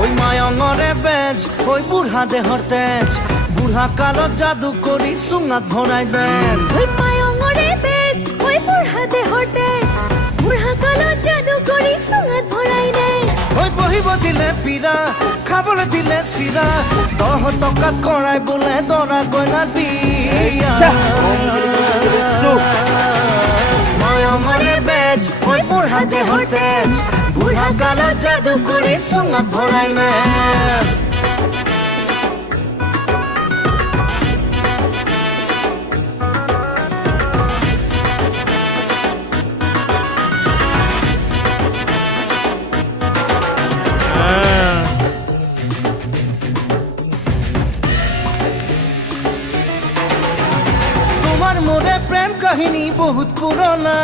ওই মায়ঙৰে বেজ ওই বুঢ়া দেহৰ তেজ বুঢ়া কালত যাদু কৰি চুঙাত ভৰাই দেজ ওই মায়ঙৰে বেজ ওই বুঢ়া দেহৰ তেজ বুঢ়া কালত যাদু কৰি চুঙাত ভৰাই দেজ ওই বহিব দিলে পীৰা খাবলৈ দিলে চিৰা 10 টকাত কৰাই বোলে দৰা কইনাৰ বিয়া মায়ঙৰে বেজ ওই বুঢ়া দেহৰ তেজ বুঢ়া কালত যাদু কৰি চুঙাত ভৰাই নেজ তোমাৰ মোৰে প্ৰেম কাহিনী বহুত পুৰনা